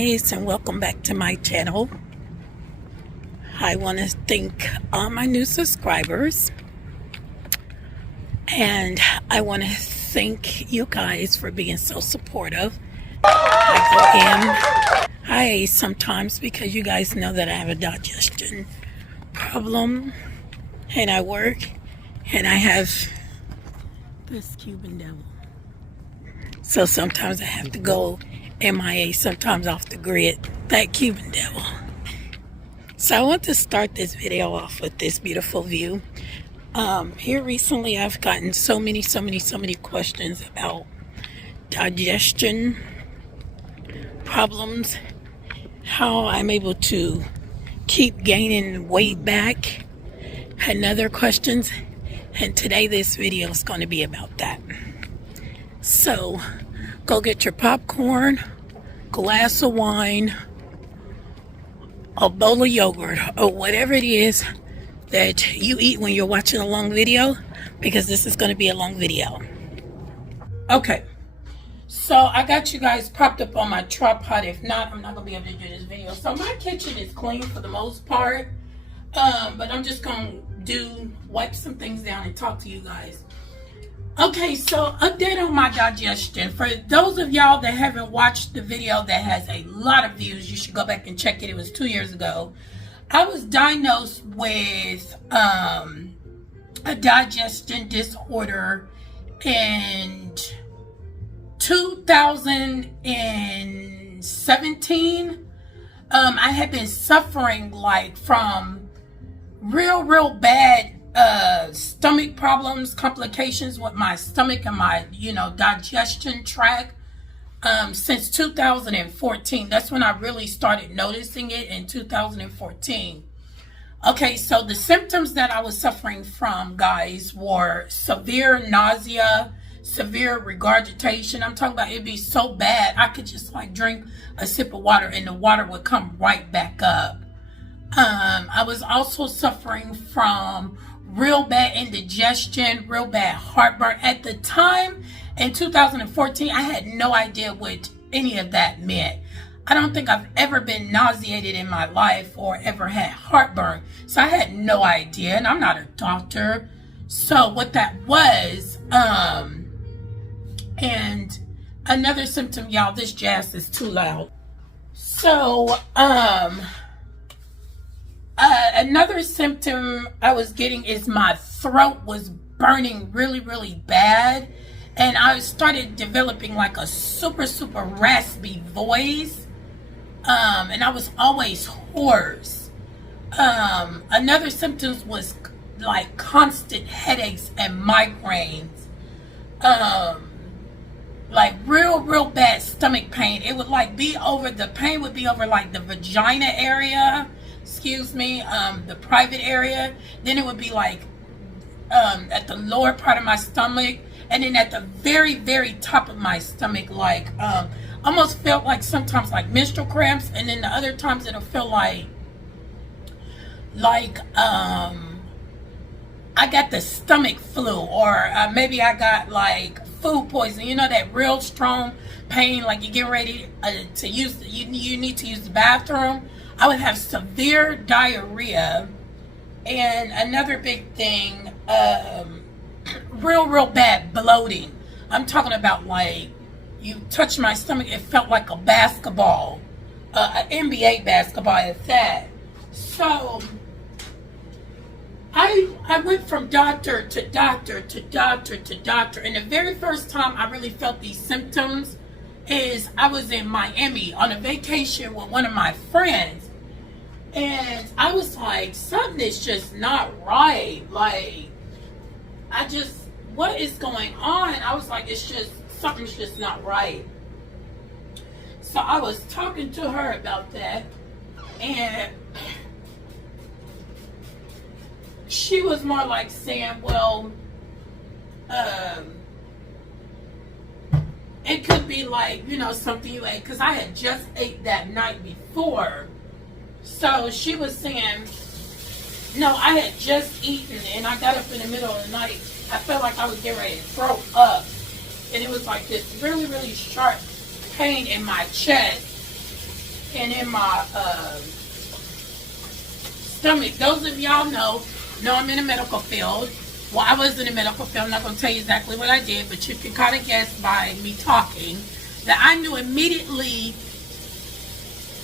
guys, and welcome back to my channel. I want to thank all my new subscribers, and I want to thank you guys for being so supportive. I sometimes, because you guys know that I have a digestion problem and I work and I have this Cuban devil, so sometimes I have to go MIA, sometimes off the grid, that Cuban devil. So I want to start this video off with this beautiful view. Here recently I've gotten so many questions about digestion problems, how I'm able to keep gaining weight back, and other questions, and today this video is going to be about that. So go get your popcorn, glass of wine, a bowl of yogurt, or whatever it is that you eat when you're watching a long video, because this is going to be a long video. Okay, so I got you guys propped up on my tripod. If not, I'm not going to be able to do this video. So my kitchen is clean for the most part, but I'm just going to wipe some things down and talk to you guys. Okay, so update on my digestion. For those of y'all that haven't watched the video that has a lot of views, you should go back and check it. It was 2 years ago. I was diagnosed with a digestion disorder in 2017. I had been suffering like from real bad stomach problems, complications with my stomach and my digestion tract since 2014. That's when I really started noticing it, in 2014. Okay, so the symptoms that I was suffering from, guys, were severe nausea, severe regurgitation. I'm talking about it'd be so bad I could just like drink a sip of water and the water would come right back up. I was also suffering from real bad indigestion, real bad heartburn. At the time, in 2014, I had no idea what any of that meant. I don't think I've ever been nauseated in my life or ever had heartburn. So I had no idea, and I'm not a doctor. So what that was, and another symptom, y'all, this jazz is too loud. So, another symptom I was getting is my throat was burning really bad, and I started developing like a super raspy voice, and I was always hoarse. Another symptom was like constant headaches and migraines, like real bad stomach pain. It would like be over, the pain would be over like the vagina area, the private area. Then it would be like at the lower part of my stomach, and then at the very top of my stomach, like almost felt like sometimes like menstrual cramps, and then the other times it'll feel like I got the stomach flu, or maybe I got like food poisoning. You know, that real strong pain, like you get ready to use, you need to use the bathroom. I would have severe diarrhea, and another big thing, real bad bloating. I'm talking about like you touch my stomach, it felt like a basketball, an NBA basketball at that. So I went from doctor to doctor, and the very first time I really felt these symptoms is I was in Miami on a vacation with one of my friends. And I was like, something is just not right. Like, what is going on? I was like, something's just not right. So I was talking to her about that, and she was more like saying, well, it could be like, something you ate, because I had just ate that night before. So she was saying, no, I had just eaten, and I got up in the middle of the night. I felt like I was getting ready to throw up. And it was like this really sharp pain in my chest. and in my stomach. Those of y'all know I'm in the medical field. Well, I was in the medical field. I'm not going to tell you exactly what I did, but you can kind of guess by me talking that I knew immediately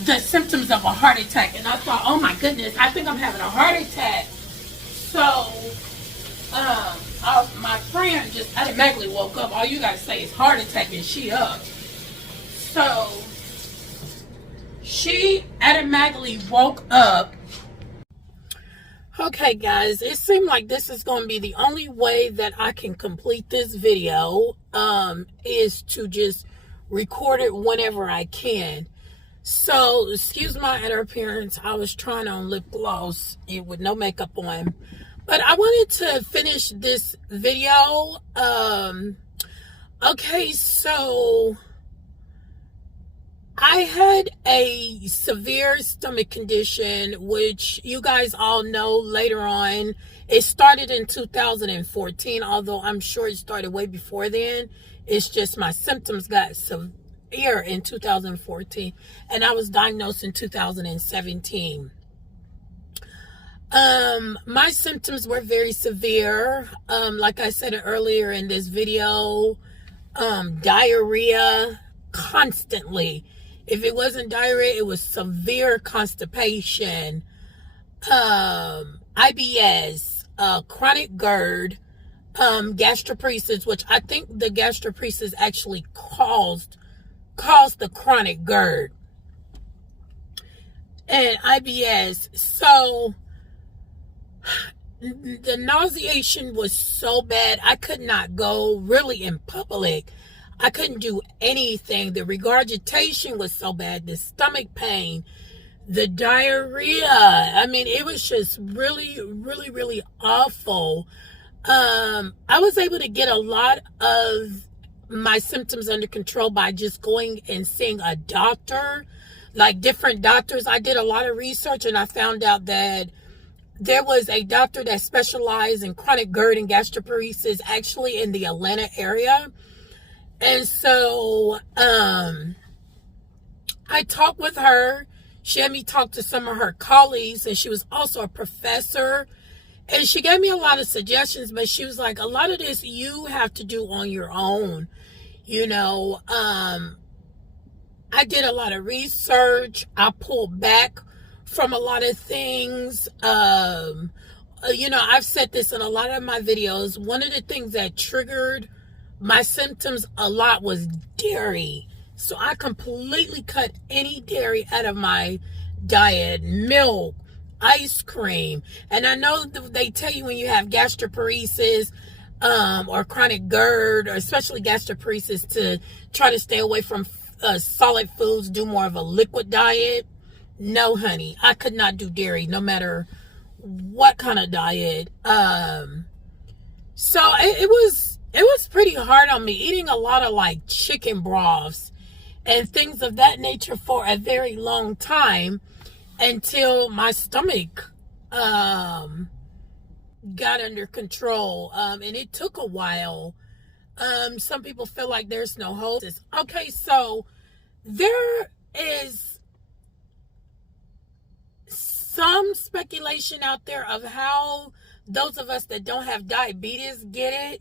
the symptoms of a heart attack. And I thought, oh my goodness, I think I'm having a heart attack. So, my friend just automatically woke up. All you got to say is heart attack and she up. So, she automatically woke up. Okay guys, it seemed like this is going to be the only way that I can complete this video, is to just record it whenever I can. So, excuse my outer appearance. I was trying on lip gloss with no makeup on. But I wanted to finish this video. Okay, so I had a severe stomach condition, which you guys all know later on. It started in 2014, although I'm sure it started way before then. It's just my symptoms got severe in 2014, and I was diagnosed in 2017. My symptoms were very severe. Like I said earlier in this video, diarrhea constantly. If it wasn't diarrhea, it was severe constipation, IBS, chronic Gerd, gastroparesis, which I think the gastroparesis actually caused the chronic Gerd, and IBS. So the nauseation was so bad, I could not go really in public. I couldn't do anything. The regurgitation was so bad, the stomach pain, the diarrhea. I mean, it was just really, really, really awful. I was able to get a lot of my symptoms under control by just going and seeing a doctor, like different doctors. I did a lot of research and I found out that there was a doctor that specialized in chronic Gerd and gastroparesis actually in the Atlanta area. And so I talked with her. She had me talk to some of her colleagues, and she was also a professor. And she gave me a lot of suggestions, but she was like, a lot of this you have to do on your own. You know, I did a lot of research. I pulled back from a lot of things. You know, I've said this in a lot of my videos. One of the things that triggered my symptoms a lot was dairy. So I completely cut any dairy out of my diet. Milk, ice cream. And I know they tell you when you have gastroparesis or chronic Gerd, or especially gastroparesis, to try to stay away from solid foods, do more of a liquid diet. No, honey, I could not do dairy no matter what kind of diet. So it was pretty hard on me, eating a lot of like chicken broths and things of that nature for a very long time, until my stomach got under control. And it took a while. Some people feel like there's no hope. Okay, so there is some speculation out there of how those of us that don't have diabetes get it.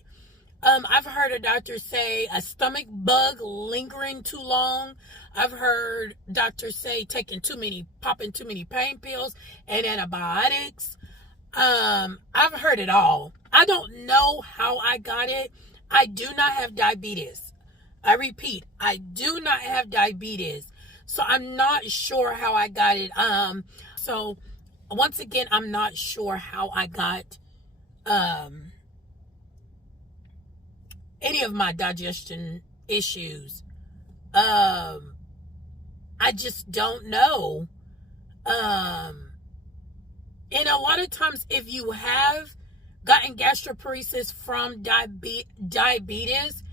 I've heard a doctor say a stomach bug lingering too long. I've heard doctors say popping too many pain pills and antibiotics. I've heard it all. I don't know how I got it. I do not have diabetes. I repeat, I do not have diabetes. So I'm not sure how I got it. So once again, I'm not sure how I got any of my digestion issues. I just don't know. And a lot of times, if you have gotten gastroparesis from diabetes,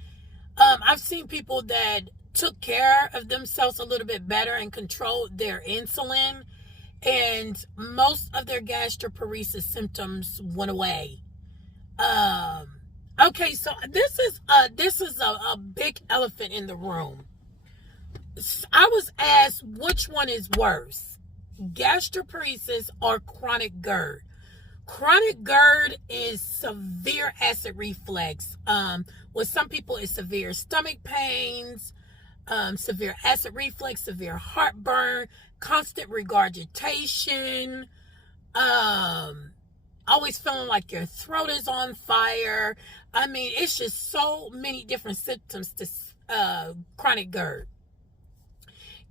I've seen people that took care of themselves a little bit better and controlled their insulin, and most of their gastroparesis symptoms went away. Okay, so this is a big elephant in the room. I was asked which one is worse, gastroparesis or chronic GERD. Chronic GERD is severe acid reflux. With some people, it's severe stomach pains, severe acid reflux, severe heartburn, constant regurgitation, always feeling like your throat is on fire. I mean, it's just so many different symptoms to chronic GERD.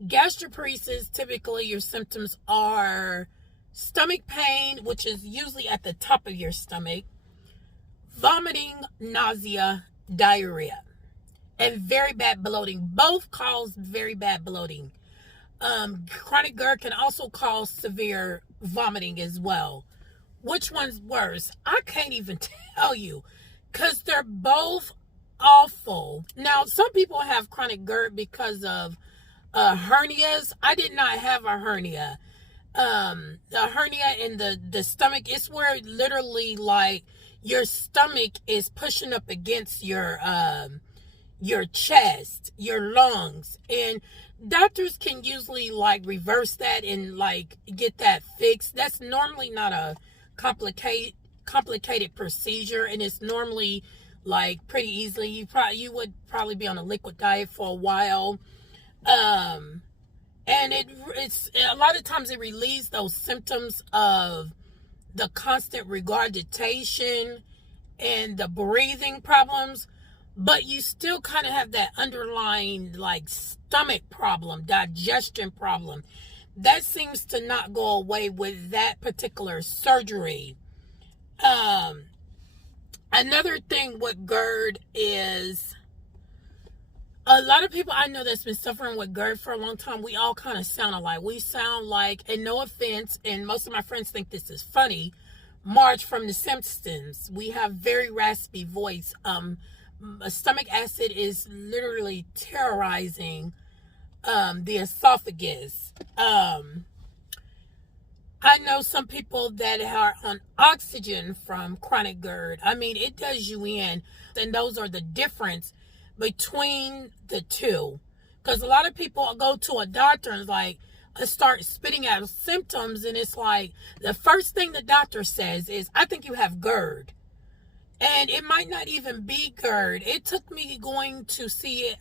Gastroparesis, typically your symptoms are stomach pain, which is usually at the top of your stomach, vomiting, nausea, diarrhea, and very bad bloating. Both cause very bad bloating. Chronic GERD can also cause severe vomiting as well. Which one's worse? I can't even tell you, because they're both awful. Now, some people have chronic GERD because of hernias. I did not have a hernia. The hernia in the stomach, it's where literally like your stomach is pushing up against your chest, your lungs, and doctors can usually like reverse that and like get that fixed. That's normally not a complicated procedure, and it's normally like pretty easily. You would probably be on a liquid diet for a while. And it's a lot of times it relieves those symptoms of the constant regurgitation and the breathing problems, but you still kind of have that underlying like stomach problem, digestion problem. That seems to not go away with that particular surgery. Another thing with GERD is a lot of people I know that's been suffering with GERD for a long time, we all kind of sound alike. We sound like, and no offense, and most of my friends think this is funny, Marge from The Simpsons. We have very raspy voice. Stomach acid is literally terrorizing the esophagus. I know some people that are on oxygen from chronic GERD. I mean, it does you in. And those are the difference between the two. Because a lot of people go to a doctor and like start spitting out symptoms, and it's like the first thing the doctor says is, I think you have GERD. And it might not even be GERD. It took me going to see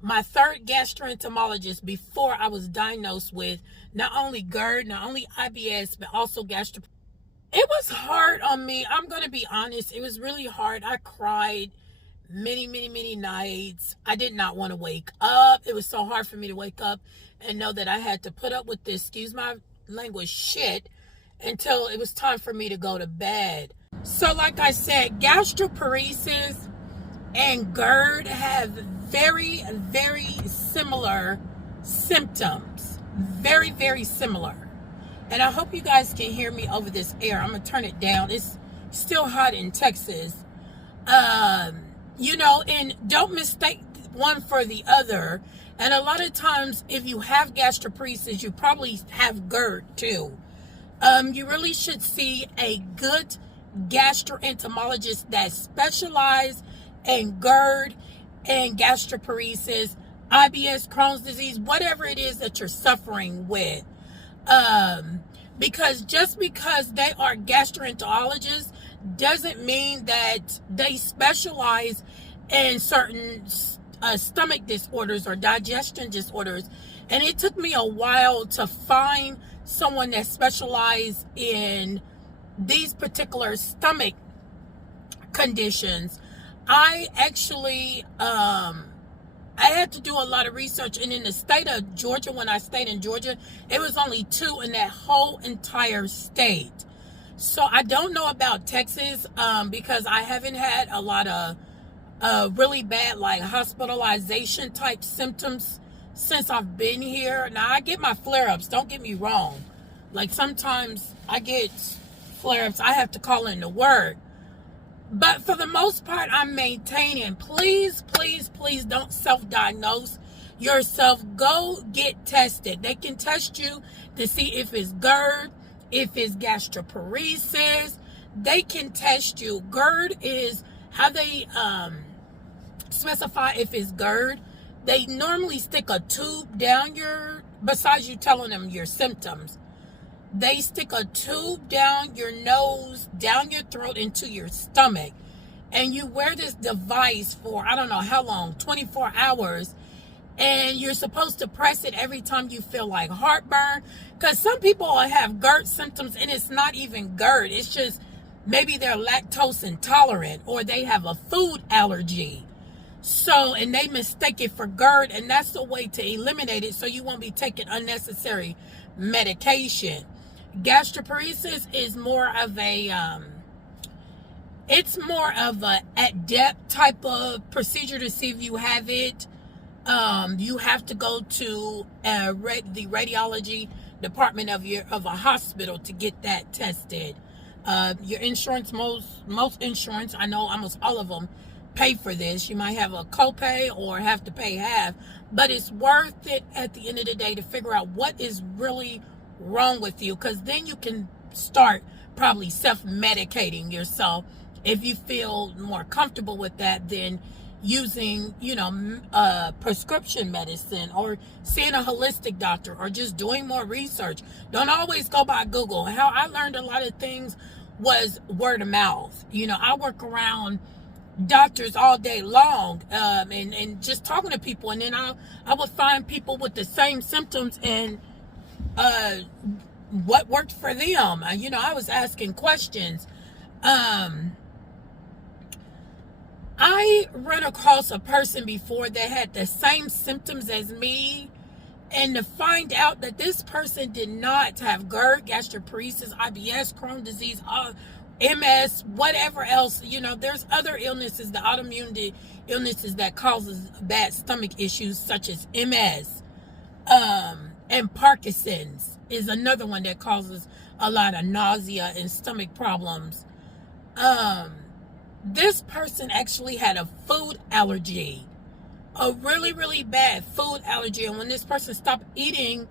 my third gastroenterologist before I was diagnosed with not only GERD, not only IBS, but also gastroparesis. It was hard on me. I'm going to be honest. It was really hard. I cried many nights. I did not want to wake up. It was so hard for me to wake up and know that I had to put up with this, excuse my language, shit until it was time for me to go to bed. So like I said, gastroparesis and GERD have very similar symptoms. Very similar. And I hope you guys can hear me over this air. I'm going to turn it down. It's still hot in Texas. And don't mistake one for the other. And a lot of times, if you have gastroparesis, you probably have GERD too. You really should see a good gastroenterologist that specializes in GERD and gastroparesis, IBS, Crohn's disease, whatever it is that you're suffering with. Because just because they are gastroenterologists doesn't mean that they specialize in certain stomach disorders or digestion disorders. And it took me a while to find someone that specialized in these particular stomach conditions. I actually I had to do a lot of research, and in the state of Georgia, when I stayed in Georgia, it was only 2 in that whole entire state. So I don't know about Texas because I haven't had a lot of really bad like hospitalization type symptoms since I've been here. Now I get my flare-ups, don't get me wrong. Like sometimes I get flare-ups, I have to call in to work. But for the most part, I'm maintaining. Please don't self-diagnose yourself. Go get tested. They can test you to see if it's GERD, if it's gastroparesis. They can test you. GERD is how they specify if it's GERD. They normally stick a tube down your, besides you telling them your symptoms, they stick a tube down your nose, down your throat, into your stomach. And you wear this device for, I don't know how long, 24 hours. And you're supposed to press it every time you feel like heartburn. Because some people have GERD symptoms and it's not even GERD. It's just maybe they're lactose intolerant or they have a food allergy. So, and they mistake it for GERD, and that's the way to eliminate it so you won't be taking unnecessary medication. Gastroparesis is more of a, it's more of a at-depth type of procedure to see if you have it. You have to go to the radiology department of a hospital to get that tested. Your insurance, most insurance, I know almost all of them, pay for this. You might have a copay or have to pay half, but it's worth it at the end of the day to figure out what is really wrong with you, because then you can start probably self-medicating yourself if you feel more comfortable with that than using, prescription medicine or seeing a holistic doctor or just doing more research. Don't always go by Google. How I learned a lot of things was word of mouth. I work around doctors all day long, and just talking to people, and then I would find people with the same symptoms and what worked for them. I was asking questions. I ran across a person before that had the same symptoms as me, and to find out that this person did not have GERD, gastroparesis, IBS, Crohn's disease, MS, whatever else. There's other illnesses, the autoimmune illnesses that causes bad stomach issues, such as MS, and Parkinson's is another one that causes a lot of nausea and stomach problems. This person actually had a food allergy, a really, really bad food allergy. And when this person stopped eating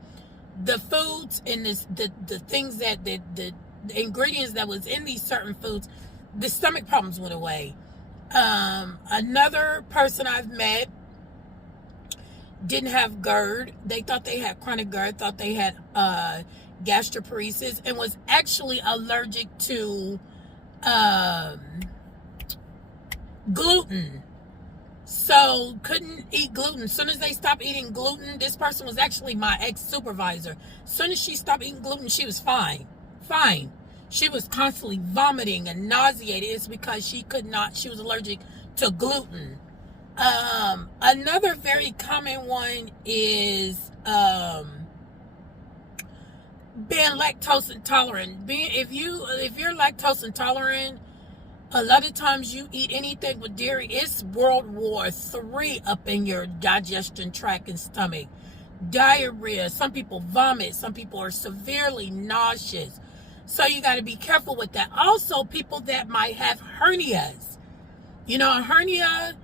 the foods and the things that the ingredients that was in these certain foods, the stomach problems went away. Another person I've met didn't have GERD. They thought they had chronic GERD, thought they had gastroparesis, and was actually allergic to gluten. So couldn't eat gluten. As soon as they stopped eating gluten, this person was actually my ex-supervisor. As soon as she stopped eating gluten, she was fine. She was constantly vomiting and nauseated. It's because she was allergic to gluten. Another very common one is being lactose intolerant. If you're lactose intolerant, a lot of times you eat anything with dairy, it's World War III up in your digestion tract and stomach. Diarrhea, some people vomit, some people are severely nauseous. So you got to be careful with that. Also, people that might have hernias. A hernia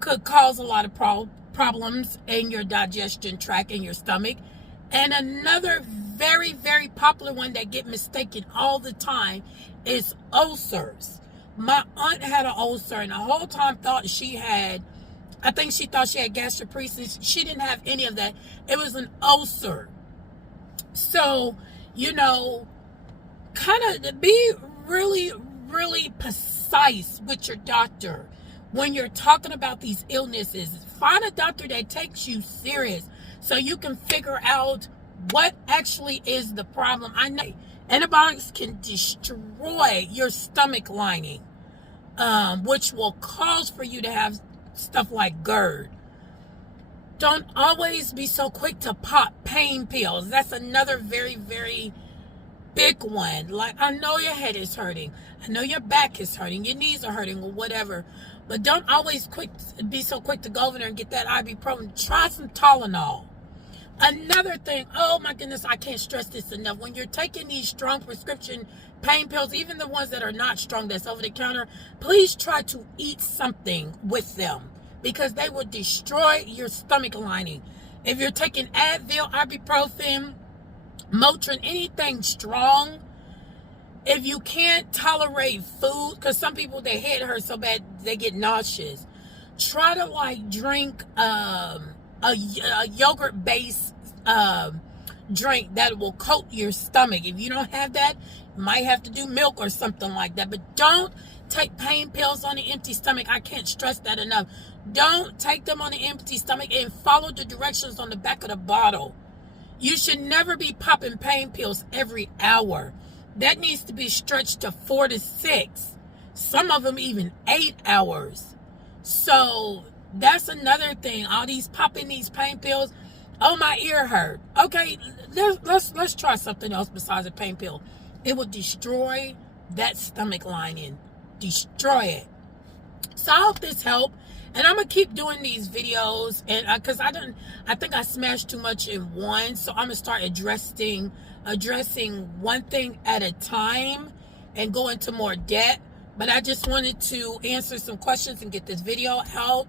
could cause a lot of problems in your digestion tract and your stomach. And another very, very popular one that get mistaken all the time is ulcers. My aunt had an ulcer, and the whole time thought she had gastroparesis. She didn't have any of that. It was an ulcer. So, kind of be really, really precise with your doctor when you're talking about these illnesses. Find a doctor that takes you serious so you can figure out what actually is the problem. I know antibiotics can destroy your stomach lining, which will cause for you to have stuff like GERD. Don't always be so quick to pop pain pills. That's another very, very big one. Like, I know your head is hurting. I know your back is hurting. Your knees are hurting or whatever. But don't always be so quick to go over there and get that ibuprofen. Try some Tylenol. Another thing, oh my goodness, I can't stress this enough. When you're taking these strong prescription pain pills, even the ones that are not strong, that's over the counter, please try to eat something with them, because they will destroy your stomach lining. If you're taking Advil, ibuprofen, Motrin, anything strong, if you can't tolerate food, because some people, their head hurts so bad they get nauseous, try to drink a yogurt based drink that will coat your stomach. If you don't have that, you might have to do milk or something like that. But don't take pain pills on an empty stomach. I can't stress that enough. Don't take them on an empty stomach, and follow the directions on the back of the bottle. You should never be popping pain pills every hour. That needs to be stretched to 4 to 6. Some of them even 8 hours. So that's another thing. All these popping these pain pills. Oh, my ear hurt. Okay, let's try something else besides a pain pill. It will destroy that stomach lining. Destroy it. So I hope this helped. And I'm gonna keep doing these videos, and because I think I smashed too much in one, so I'm gonna start addressing one thing at a time and go into more depth. But I just wanted to answer some questions and get this video out.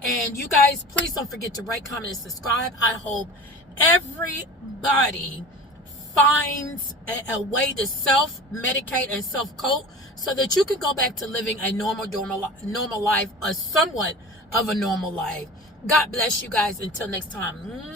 And you guys, please don't forget to rate, comment, and subscribe. I hope everybody finds a way to self-medicate and self-coat so that you can go back to living a normal life, or somewhat of a normal life. God bless you guys. Until next time.